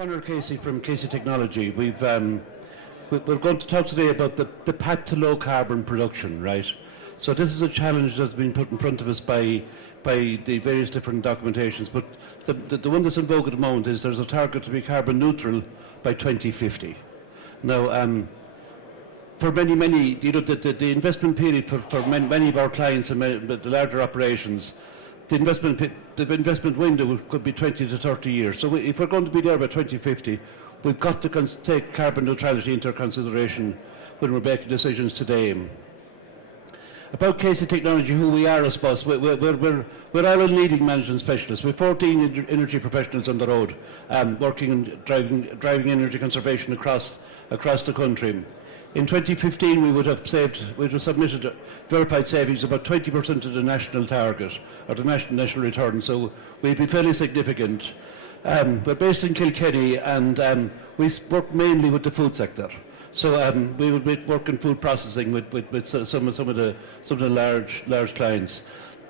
Conor Casey from Casey Technology. We're going to talk today about the path to low carbon production, right? So this is a challenge that's been put in front of us by the various different documentations, but the one that's in vogue at the moment is there's a target to be carbon neutral by 2050. Now, for many, the investment period for many of our clients and the larger operations, the investment window could be 20 to 30 years. So if we're going to be there by 2050, we've got to take carbon neutrality into consideration when we're making decisions today. About Casey Technology, who we are, I suppose, we're Ireland leading management specialists. We're 14 energy professionals on the road, working and driving energy conservation across the country. In 2015, we would have submitted verified savings about 20% of the national target, or the national return, so we'd be fairly significant. We're based in Kilkenny, and we work mainly with the food sector. So we would work in food processing with some of the large clients.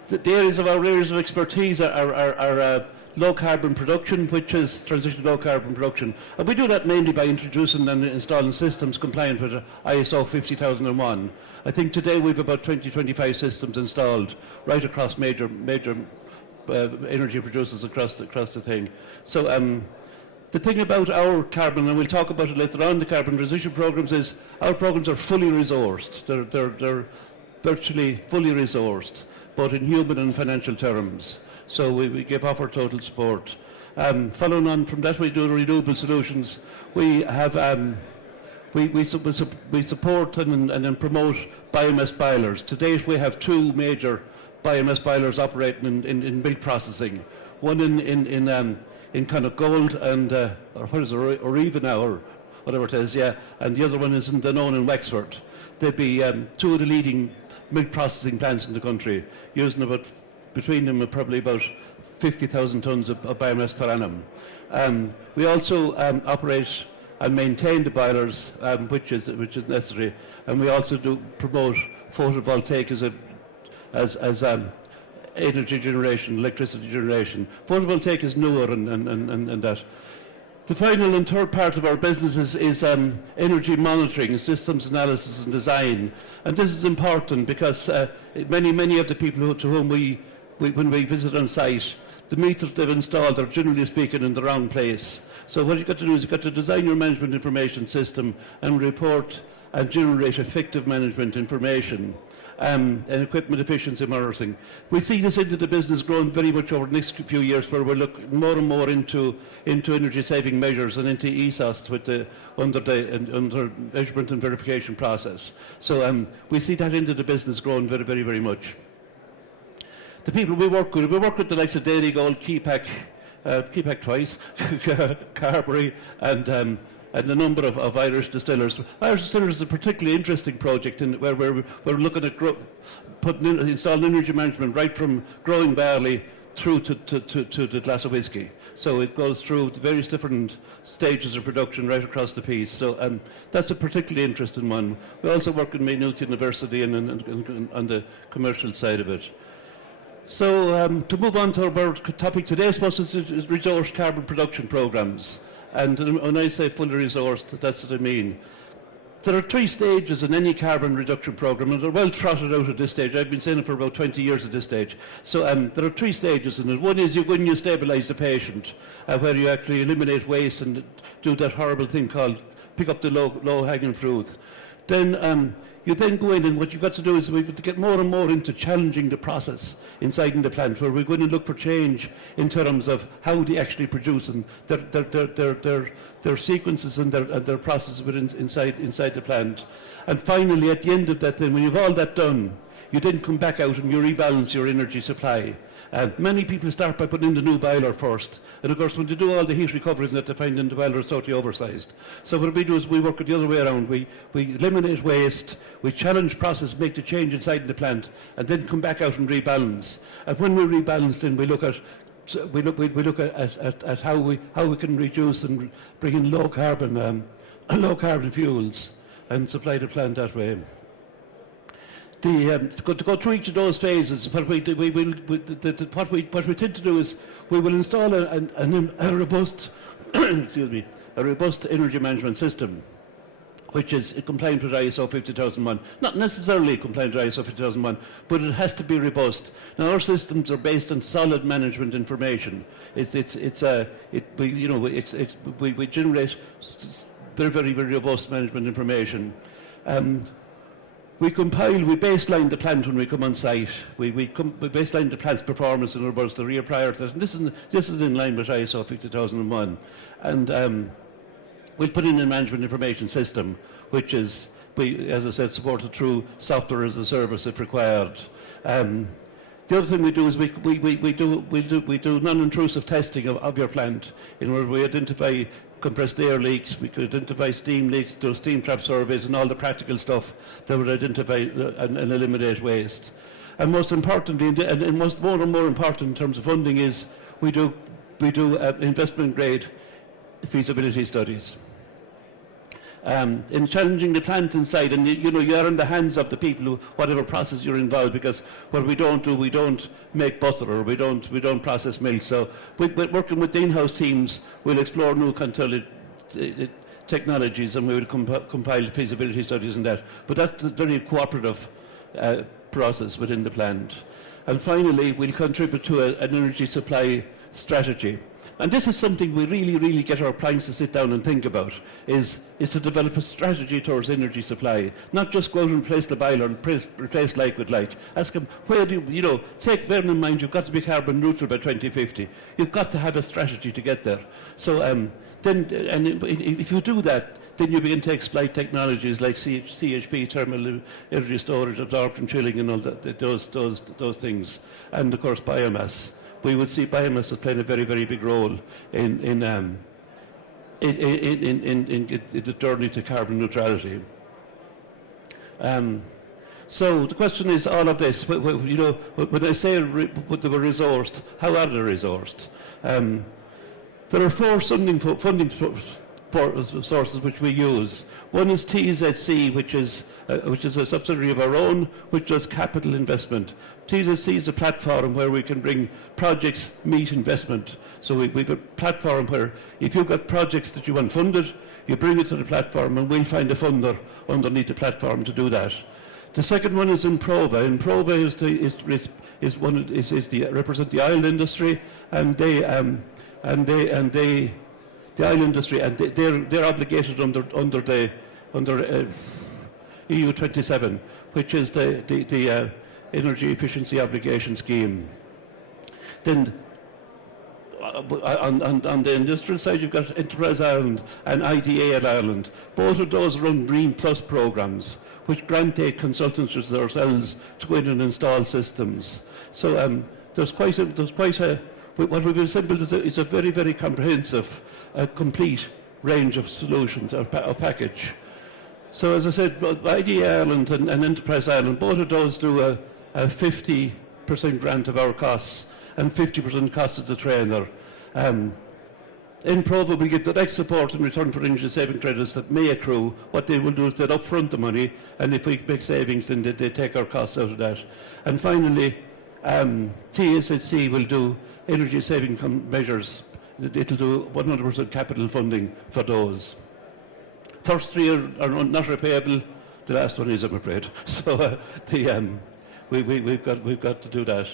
The areas of our areas of expertise are low carbon production, which is transition to low carbon production, and we do that mainly by introducing and installing systems compliant with ISO 50001. I think today we've about 20-25 systems installed right across major energy producers across the thing. So the thing about our carbon, and we'll talk about it later on, the carbon transition programs, is our programs are fully resourced. They're virtually fully resourced, both in human and financial terms. So we give offer total support. Following on from that, we do renewable solutions. We have we support and promote biomass boilers. To date, we have two major biomass boilers operating in milk processing. One in kind of Gold and or what is it, Oriva now, or whatever it is, yeah. And the other one is in Danone in Wexford. They'd be two of the leading milk processing plants in the country, using between them probably about 50,000 tonnes of biomass per annum. We also operate and maintain the boilers, which is necessary, and we also do promote photovoltaic as energy generation, electricity generation. Photovoltaic is newer and that. The final and third part of our business is energy monitoring, systems analysis and design. And this is important because many of the people to whom when we visit on site, the meters they've installed are generally speaking in the wrong place. So what you've got to do is you've got to design your management information system and report and generate effective management information. And equipment efficiency monitoring. We see this into the business growing very much over the next few years, where we're looking more and more into energy saving measures and into ESOS under measurement and verification process. So we see that into the business growing very, very, very much. The people we work with the likes of Dairy Gold, Keepack twice, Carberry, and a number of Irish distillers. Irish distillers is a particularly interesting project where we're looking at installing energy management right from growing barley through to the glass of whiskey. So it goes through the various different stages of production right across the piece. So that's a particularly interesting one. We also work in Maynooth University and on the commercial side of it. So to move on to our topic today, I suppose, is resource carbon production programs. And when I say fully resourced, that's what I mean. There are 3 stages in any carbon reduction program, and they're well trotted out at this stage. I've been saying it for about 20 years at this stage. So there are 3 stages in it. One is when you stabilise the patient, where you actually eliminate waste and do that horrible thing called pick up the low-hanging fruit. Then you then go in, and what you've got to do is we've got to get more and more into challenging the process inside in the plant, where we're going to look for change in terms of how they actually produce and their sequences and their processes inside the plant. And finally, at the end of that, then when you've all that done, you then come back out and you rebalance your energy supply. Many people start by putting in the new boiler first, and of course when they do all the heat recovery that they find in the boiler is totally oversized. So what we do is we work it the other way around. We eliminate waste, we challenge process, make the change inside the plant, and then come back out and rebalance. And when we rebalance, then we look at how we can reduce and bring in low carbon fuels and supply the plant that way. To go through each of those phases, what we tend to do is we will install a robust excuse me, a robust energy management system, which is compliant with ISO 50001. Not necessarily compliant with ISO 50001, but it has to be robust. Now, our systems are based on solid management information. We generate very robust management information. We baseline the plant when we come on site. We baseline the plant's performance in other words, the rear priorities. And this is in line with ISO 50001. And we'll put in a management information system, which is, as I said, supported through software as a service if required. The other thing we do is we do non-intrusive testing of your plant, in where we identify compressed air leaks, we could identify steam leaks, do steam trap surveys, and all the practical stuff that would identify and eliminate waste. And most importantly, and more and more important in terms of funding, is we do investment grade feasibility studies. In challenging the plant inside, and you're in the hands of the people who, whatever process you're involved, because what we don't make butter, or we don't process milk. So working with the in-house teams, we'll explore new technologies, and we will compile feasibility studies and that. But that's a very cooperative process within the plant. And finally, we'll contribute to an energy supply strategy. And this is something we really get our clients to sit down and think about, is to develop a strategy towards energy supply. Not just go out and replace the boiler and replace like with like. Ask them, where do bear in mind you've got to be carbon neutral by 2050. You've got to have a strategy to get there. So if you do that, then you begin to exploit technologies like CHP, thermal energy storage, absorption, chilling, and all those things. And of course biomass. We would see biomass as playing a very big role in the journey to carbon neutrality. So the question is, all of this, when I say they were resourced, how are they resourced? There are four funding sources which we use. One is TZC, which is a subsidiary of our own, which does capital investment. TZC is a platform where we can bring projects meet investment. So we have a platform where if you've got projects that you want funded, you bring it to the platform, and we'll find a funder underneath the platform to do that. The second one is Improva. Improva represent the oil industry, and the oil industry, and they're obligated under EU 27, which is the energy efficiency obligation scheme. Then on the industrial side, you've got Enterprise Ireland and IDA at Ireland. Both of those run Green Plus programs, which grant aid consultants as ourselves to go in and install systems. So there's quite a what we've assembled is a very comprehensive, complete range of solutions, of package. So as I said, IDA Ireland and Enterprise Ireland, both of those do a 50% grant of our costs and 50% cost of the trainer. Improva will give direct support in return for energy saving credits that may accrue. What they will do is they'll upfront the money, and if we make savings, then they take our costs out of that. And finally, TSHC will do energy saving measures. It'll do 100% capital funding for those. First three are not repayable. The last one is, I'm afraid. So we've got to do that.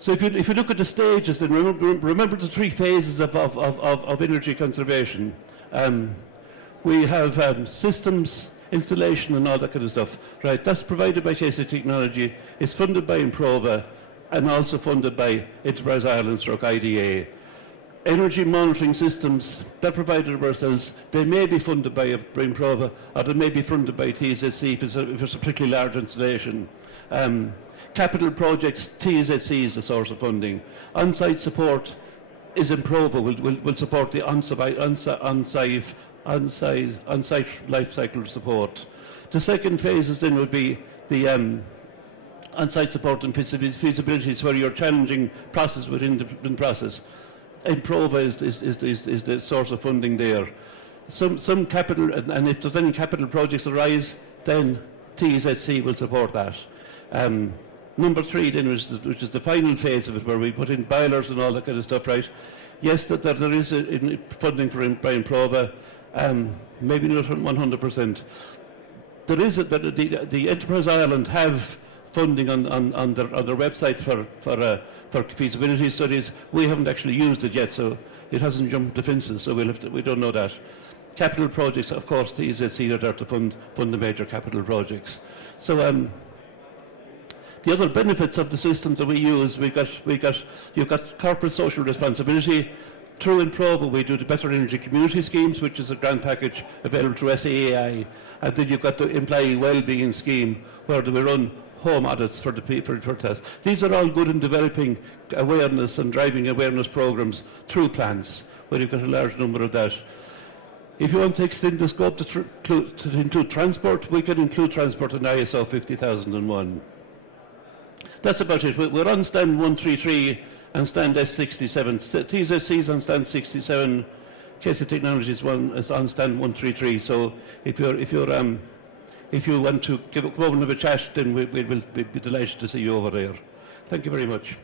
So if you look at the stages, then remember the three phases of energy conservation. We have systems, installation, and all that kind of stuff. Right, that's provided by KC Technology. It's funded by Improva, and also funded by Enterprise Ireland / IDA. Energy monitoring systems, they're provided by ourselves. They may be funded by Improva, or they may be funded by TZC if it's a particularly large installation. Capital projects, TZC is the source of funding. On-site support is Improva, will support the on-site life cycle support. The second phase is then will be the on-site support and feasibilities, where you're challenging process within the process. Improva is the source of funding there. Some capital, and if there's any capital projects arise, then TZC will support that. Number three then, which is the final phase of it, where we put in boilers and all that kind of stuff, right? Yes, that there is funding for Brian Prova, maybe not 100%. There is the Enterprise Ireland have funding on their website for feasibility studies. We haven't actually used it yet, so it hasn't jumped the fences. So we don't know that. Capital projects, of course, the EZC are there to fund the major capital projects. So the other benefits of the systems that we use, you've got corporate social responsibility. Through Improva, we do the Better Energy Community Schemes, which is a grant package available through SAAI. And then you've got the Employee Wellbeing Scheme, where we run home audits for the people for tests. These are all good in developing awareness and driving awareness programs through plants, where you've got a large number of that. If you want to extend the scope to include transport, we can include transport in ISO 50001. That's about it. We're on stand 133 and stand S67. TZC on stand 67. KC Technologies is on stand 133. So if you want to come over and have a chat, then we'll be delighted to see you over there. Thank you very much.